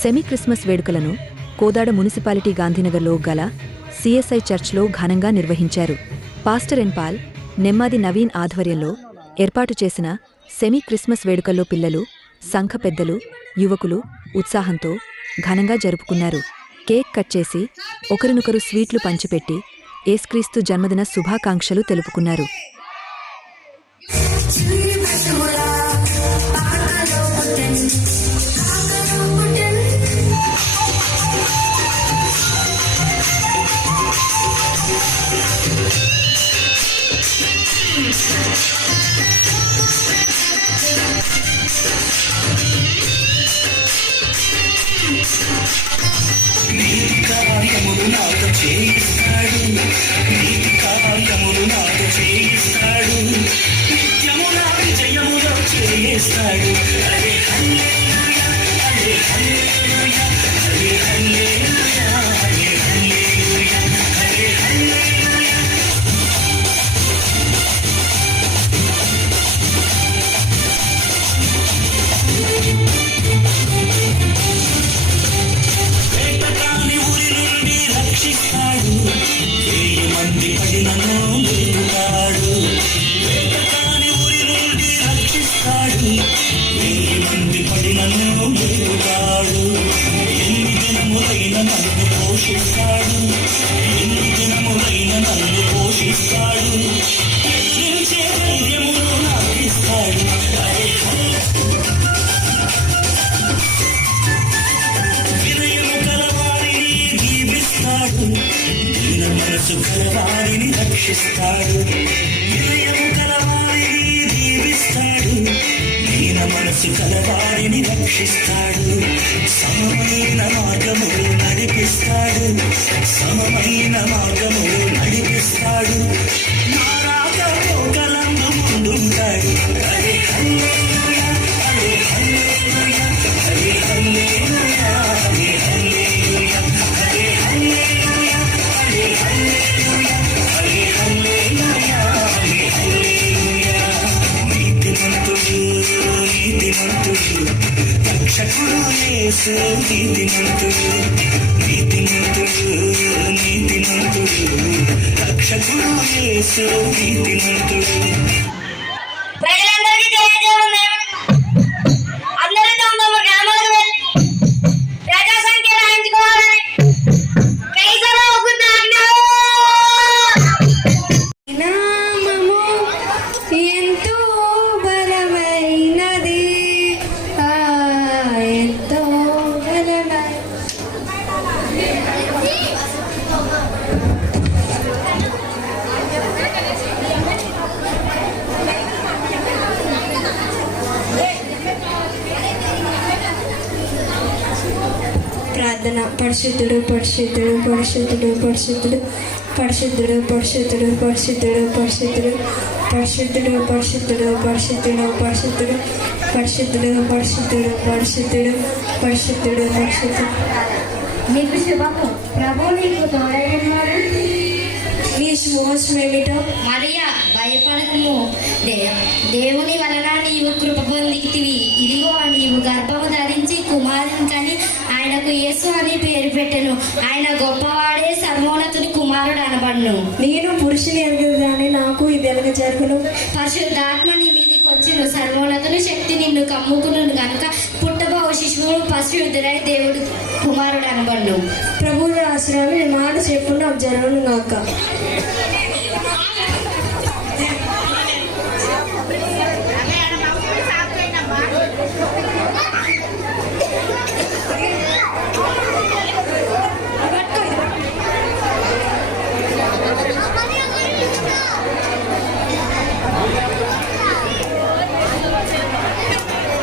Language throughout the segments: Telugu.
సెమీ క్రిస్మస్ వేడుకలను కోదాడ మున్సిపాలిటీ గాంధీనగర్లో గల సిఎస్ఐ చర్చ్లో ఘనంగా నిర్వహించారు. పాస్టర్ ఎన్పాల్ నెమ్మాది నవీన్ ఆధ్వర్యంలో ఏర్పాటు చేసిన సెమీ క్రిస్మస్ వేడుకల్లో పిల్లలు, సంఘ పెద్దలు, యువకులు ఉత్సాహంతో ఘనంగా జరుపుకున్నారు. కేక్ కట్ చేసి ఒకరినొకరు స్వీట్లు పంచిపెట్టి యేసుక్రీస్తు జన్మదిన శుభాకాంక్షలు తెలుపుకున్నారు. నీతి కార్యములు నాతో చేయిస్తాడు, నీతి కార్యములు నాతో చేయిస్తాడు, నిత్యము నా విజయములో చేయిస్తాడు. అరే హల్లెలూయా, అరే హల్లెలూయా, అరే హల్లెలూయా, అరే హల్లెలూయా, అరే హల్లెలూయా. వేటకాని ఊరి నుండి రక్షిస్తాడు, 1000 మంది పడినను లేపుతాడు. వేటకాని ఊరి నుండి రక్షిస్తాడు, 1000 మంది పడినను లేపుతాడు. ఎన్ని దినములైన నన్ను పోషిస్తాడు, ఎన్ని దినములైన నన్ను పోషిస్తాడు. ఎదిరించే ధైర్యమును నాకిస్తాడు. అరే వినయము కలవారిని దీవిస్తాడు, దీన మనసు కలవారిని రక్షిస్తాడు. వినయము కలవారిని దీవిస్తాడు, దీన మనసు కలవారిని రక్షిస్తాడు. సమమైన మార్గములు నడిపిస్తాడు, సమమైన మార్గములు నడిపిస్తాడు. నారాగలందు ముందుంటాడు. అరే హల్లెలూయా, అరే హల్లెలూయా, అరే హల్లెలూయా, అరే హల్లెలూయా, అరే హల్లెలూయా, అరే హల్లెలూయా, అరే హల్లెలూయా, అరే హల్లెలూయా. నీతిమంతుడు, నీతిమంతుడు, రక్షకుడు యేసు నీతిమంతుడు, నీతిమంతుడు, నీతిమంతుడు, రక్షకుడు యేసు నీతిమంతుడు. ప్రజలందరికీ తెలియజేయడం అందరూ తమ తమ గ్రామాలకు వెళ్ళి ప్రజా సంఖ్య రాయించుకోవాలని కైసరు ఒప్పుకున్న ఆజ్ఞ. నామము ఎంతో బలమైనది, ఎంతో బలమైనది. ప్రార్థన. పరిశుద్ధుడు, పరిశుద్ధుడు, పరిశుద్ధుడు, పరిశుద్ధుడు, పరిశుద్ధుడు, పరిశుద్ధుడు, పరిశుద్ధుడు, పరిశుద్ధుడు, పరిశుద్ధుడు, పరిశుద్ధుడు, పరిశుద్ధుడు, పరిశుద్ధుడు, పరిశుద్ధుడు, పరిశుద్ధుడు, పరిశుద్ధుడు, పరిశుద్ధుడు, పరిశుద్ధుడు. నీకు శుభము, ప్రభు నీకు తోడైనాడు. నీ శుభవచనం ఏమిటో? మరియా, భయపడకము, దేవుని వలన నీవు కృప పొందితివి. ఇదిగో నీవు గర్భము ధరించి కుమారుని కని ఆయనకు యేసు అని పేరు పెట్టెను. ఆయన గొప్పవాడే, సర్వోన్నతుని కుమారుడు అనబడును. నేను పురుషుని ఎరగగానే నాకు ఇది ఎలాగ జరుగును? పరిశుద్ధాత్మ నీ మీదకి వచ్చును, సర్వోన్నతుని శక్తి నిన్ను కమ్ముకును కనుక పుట్టబో శిశువు పరిశుద్ధుడై దేవుడు కుమారుడు అనబడును. ప్రభువు ఆశ్రయాలు ఈ మాట చెప్పు నాకు జరగను గాక.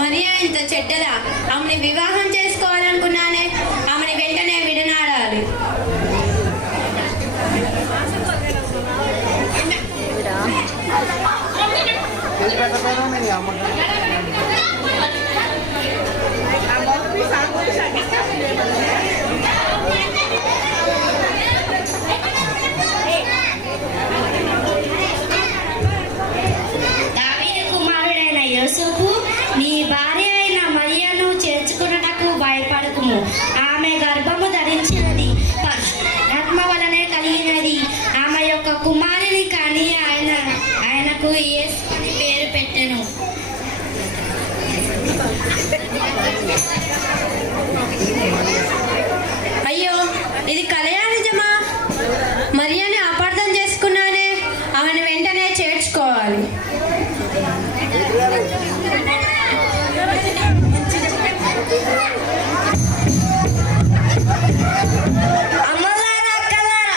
మరియా ఇంత చెడ్డదా? ఆమెని వివాహం చేసుకోవాలనుకున్నానే, ఆమెని వెంటనే విడనాడాలి. విశ్వాసము. ఆమె గర్భము ధరించినది ఆత్మ వలనే కలిగినది. ఆమె యొక్క కుమారుని కానీ ఆయనకు యేసు అని పేరు పెట్టెను. అయ్యో, ఇది కలయా నిజమా? మరియాని అపార్థం చేసుకున్నానే. ఆమెను వెంటనే చేర్చుకోవాలి. అమ్మలారా, అక్కలారా,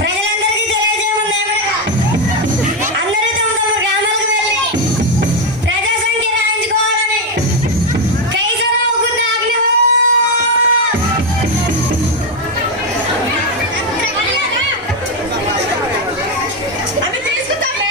ప్రజలందరికీ తెలియజేయమని ఏమనగా అందరూ తమ తమ గ్రామాలకు వెళ్ళి ప్రజా సంఖ్య రాయించుకోవాలని కైసరు ఒగ్గుతున్న ఆజ్ఞ. అవి తీసుకుంటామే.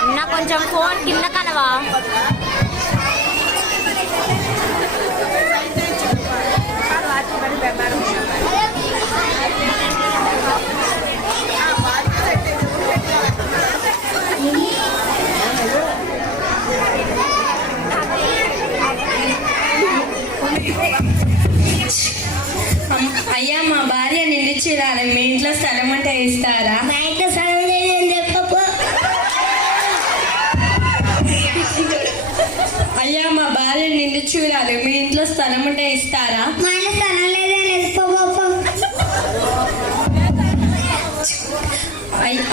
అన్న కొంచెం ఫోన్ కింద కనవా? అయ్యా, మా భార్య నిండి చూడాలి. మీ ఇంట్లో స్థలం అంటే ఇస్తారా? మా ఇంట్లో స్థలం లేదని చెప్పకు. అయ్యా, మా భార్య నిండి చూడాలి. మీ ఇంట్లో స్థలం ఉంటే ఇస్తారా? మా ఇంట్లో స్థలం లేదని వెళ్ళిపోపో.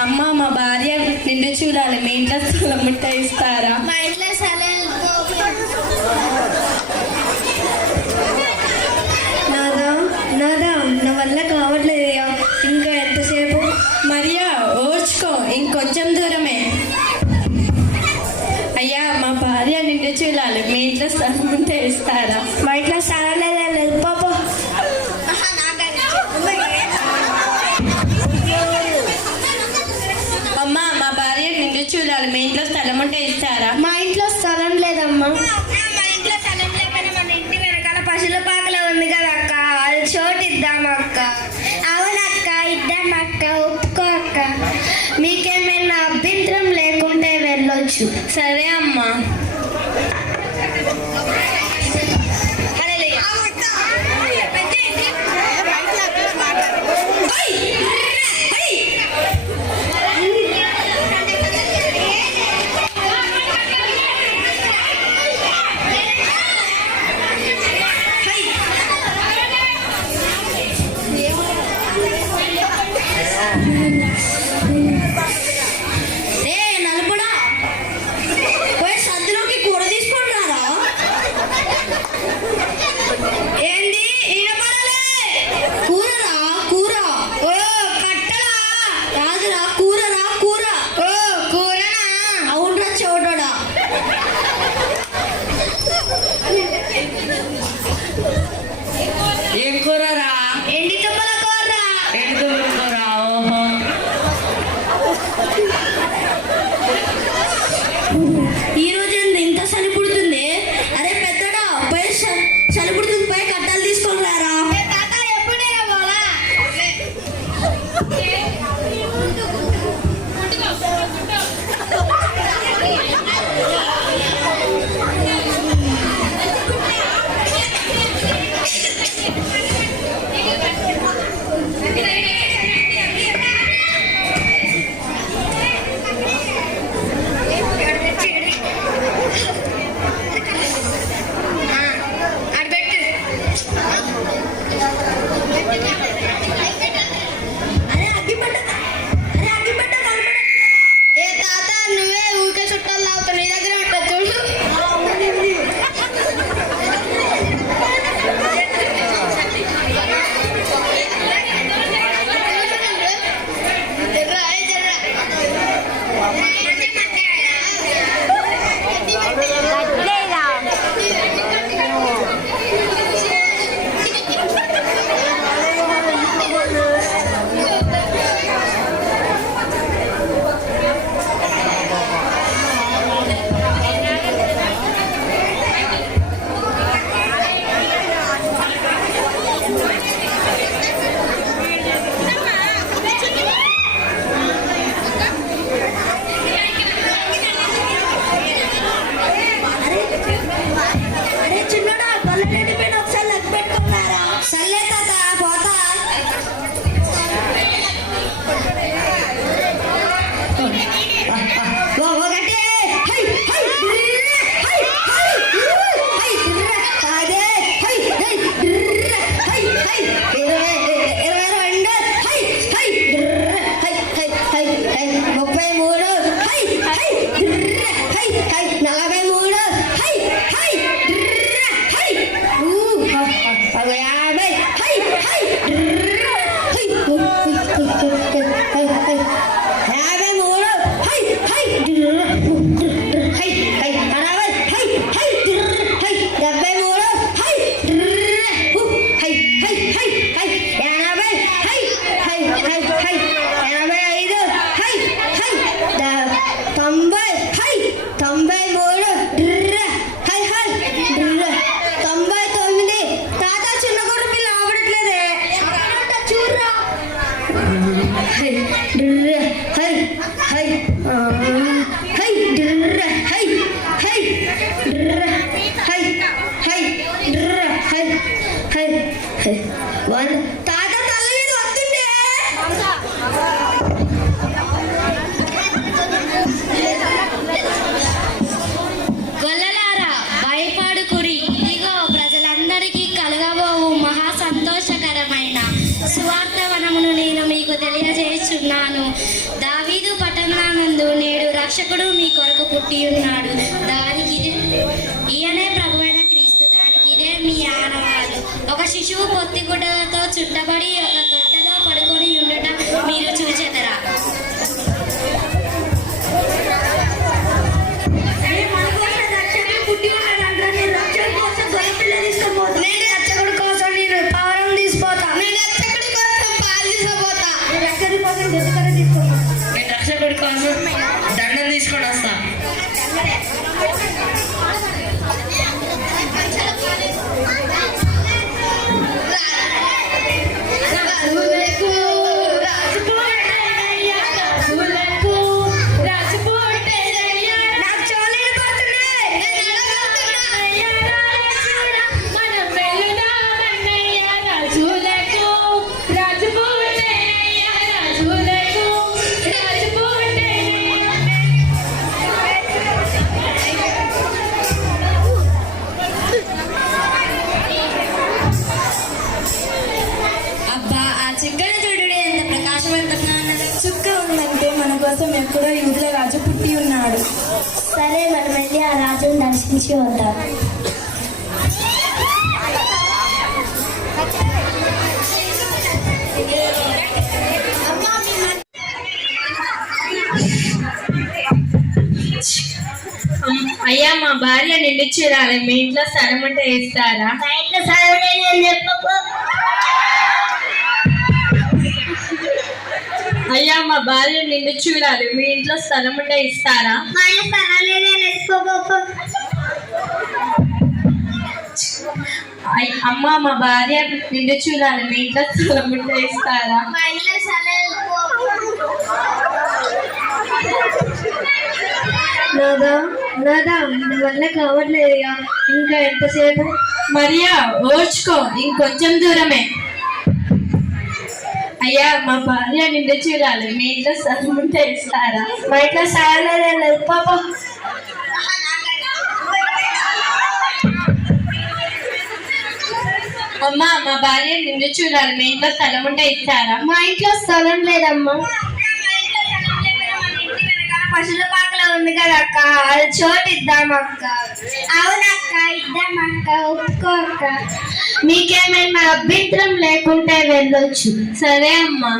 అమ్మ, మా భార్య నిండు చూడాలి. మీ ఇంట్లో స్థలం ఉంటే ఇస్తారా? మా ఇంట్లో స్థలం నాదా నా వల్ల కావట్లేదు. ఇంకా ఎంతసేపు? మరియా, ఓర్చుకో, ఇంకొంచెం దూరమే. అయ్యా, మా భార్య నిండు చూడాలి. మీ ఇంట్లో స్థలం ఉంటే ఇస్తారా? మా ఇంట్లో స్థలం లేదని వెళ్ళిపోపో. అమ్మ, మా భార్య నిండు చూడాలి. మీ ఇంట్లో స్థలం ఉంటే ఇస్తారా? మా ఇంట్లో స్థలం లేదమ్మా. మా ఇంట్లో స్థలం లేకపోయినా మన ఇంటి వెనకాల పశువుల పాకలో ఉంది కదా అక్క, అది చోటు ఇద్దాం అక్క. అవునక్క, ఇద్దాం అక్క, ఒప్పుకో అక్క. మీకేమైనా అభ్యంతరం లేకుంటే వెళ్ళొచ్చు. సరే అమ్మా. 22 high high high high high high 33 high high high high 43 high high high 50 high high తాత తల మీద వస్తుండే గొల్లలారా భయపడుకురి, ఇదిగో ప్రజలందరికీ కలగబోవు మహా సంతోషకరమైన సువార్తవనమును నేను మీకు తెలియజేస్తున్నాను. దావీదు పట్టణానందు నేడు రక్షకుడు మీ కొరకు పుట్టి ఉన్నాడు. దానికి ఈయనే ప్రభువైన క్రీస్తు. దానికి ఇదే మీ ఆనవాలు. ఒక శిశువు పొత్తిగుడ్డలతో చుట్టబడి ఒక తొట్టెలో పడుకొని ఉండుట మీరు చూచెదరా. నేను రక్షకుడి కోసం నేను పావురం తీసిపోతా. నేను రక్షకుడి కోసం పాలు తీసుకుపోతా. నేను రక్షకుడి కోసం దండం తీసుకొని వస్తా. ఎక్కడో యూదుల రాజు పుట్టి ఉన్నాడు. సరే మనం వెళ్ళి ఆ రాజును దర్శించి వద్దాం. అయ్యా మా భార్య నిండి చూడాలి, మీ ఇంట్లో స్థలం ఉంటే ఇస్తారా? మా ఇంట్లో స్థలం లేదని చెప్పకు. అయ్యా మా భార్య నిండి చూడాలి, మీ ఇంట్లో స్థలం ఉంటే ఇస్తారా? మా ఇంట్లో స్థలం లేదని ఎత్తుకోబోకు. అమ్మ మా భార్య నిండి చూడాలి, మీ ఇంట్లో స్థలం ఉంటే ఇస్తారా? మా ఇంట్లో స్థలం నాదా నా వల్ల కావట్లేదుగా, ఇంకా ఎంతసేపు? మరియా ఓర్చుకో, ఇంకొంచెం దూరమే. అయ్యా మా భార్య నిండి చూడాలి, మీ ఇంట్లో స్థలం ఉంటే ఇస్తారా? మా ఇంట్లో స్థలం లేదని పాప. అమ్మా మా భార్య నిండి చూడాలి, మీ ఇంట్లో స్థలం ఉంటే ఇస్తారా? మా ఇంట్లో స్థలం లేదమ్మా. పశువుల పాకలో ఉంది కదా అక్క, అది చోటు ఇద్దామక్క. అవునక్క ఇద్దామక్క, ఒప్పుకో అక్క. మీకేమైనా అభ్యంతరం లేకుంటే వెళ్ళొచ్చు. సరే అమ్మా.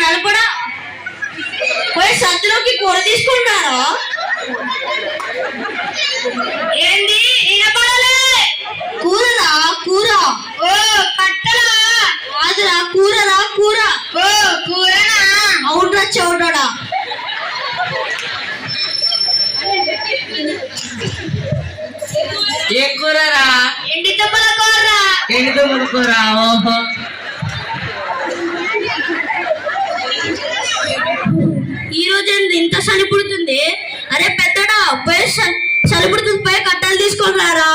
నలుపుడా పోయి సంచులోకి కూర తీసుకుంటారా? ఏంటి వినపడలే? కూరరా కూర. ఓ కట్టరా కాదురా, కూరరా కూర. ఓ కూరనా? అవునరా చోటడా. ఏ కూరరా? ఎండి తుమ్మల కూరరా. ఎండి తుమ్మల కూర. ఓహో. ఈ రోజు ఇంత చలి పుడుతుంది. అరే పెద్దడా పోయి చలి ఇప్పుడు పోయి కట్టెలు తీసుకొని రారా.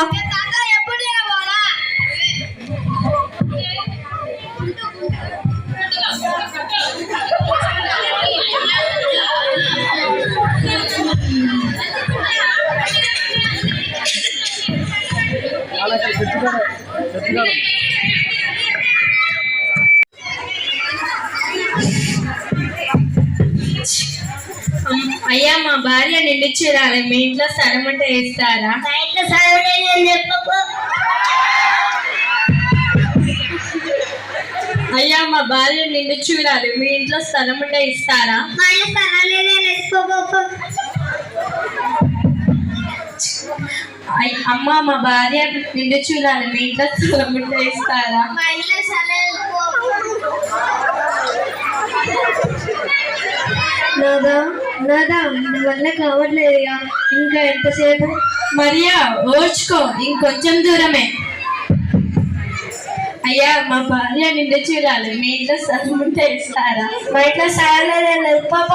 అయ్యా మా భార్య నిండి చూడాలి, మీ ఇంట్లో స్థలం ఉంటే ఇస్తారా? మా ఇంట్లో స్థలం లేదని చెప్పకు. అయ్యా మా భార్య నిండి చూడాలి, మీ ఇంట్లో స్థలం ఉంటే ఇస్తారా? మా ఇంట్లో స్థలం లేదని ఎత్తుకోపో. అమ్మ మా భార్య నిండి చూడాలి, మీ ఇంట్లో స్థలం ఉంటే ఇస్తారా? మా ఇంట్లో స్థలం నాదా నాదా నా వల్ల కావట్లేదు, ఇంకా ఎంతసేపు? మరియా ఓర్చుకో, ఇంకొంచెం దూరమే. అయ్యా మా భార్య నిండి చూడాలి, మీ ఇంట్లో స్థలం ఉంటే ఇస్తారా? మా ఇంట్లో స్థలం లేదని పాప.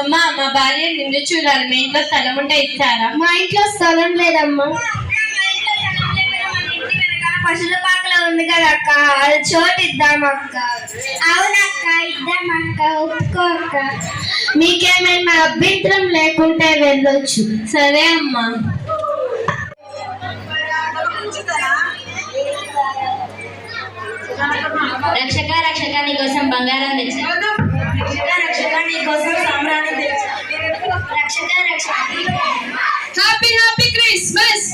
అమ్మ మా భార్య నిండి చూడాలి, మీ ఇంట్లో స్థలం ఉంటే ఇస్తారా? మా ఇంట్లో స్థలం లేదమ్మా. పశువుల పాకలో ఉంది కదా అక్క, అది చోటు ఇద్దాం అక్క. అవునక్క ఇద్దామక్క, ఒప్పుకో అక్క. మీకేమైనా అభ్యంతరం లేకుంటే వెళ్ళొచ్చు. సరే అమ్మా. రక్షక రక్షక నీకోసం బంగారం తెచ్చా. రక్షక రక్షక నీకోసం సామ్రాణి తెచ్చా. రక్షక రక్షక హ్యాపీ హ్యాపీ క్రిస్మస్.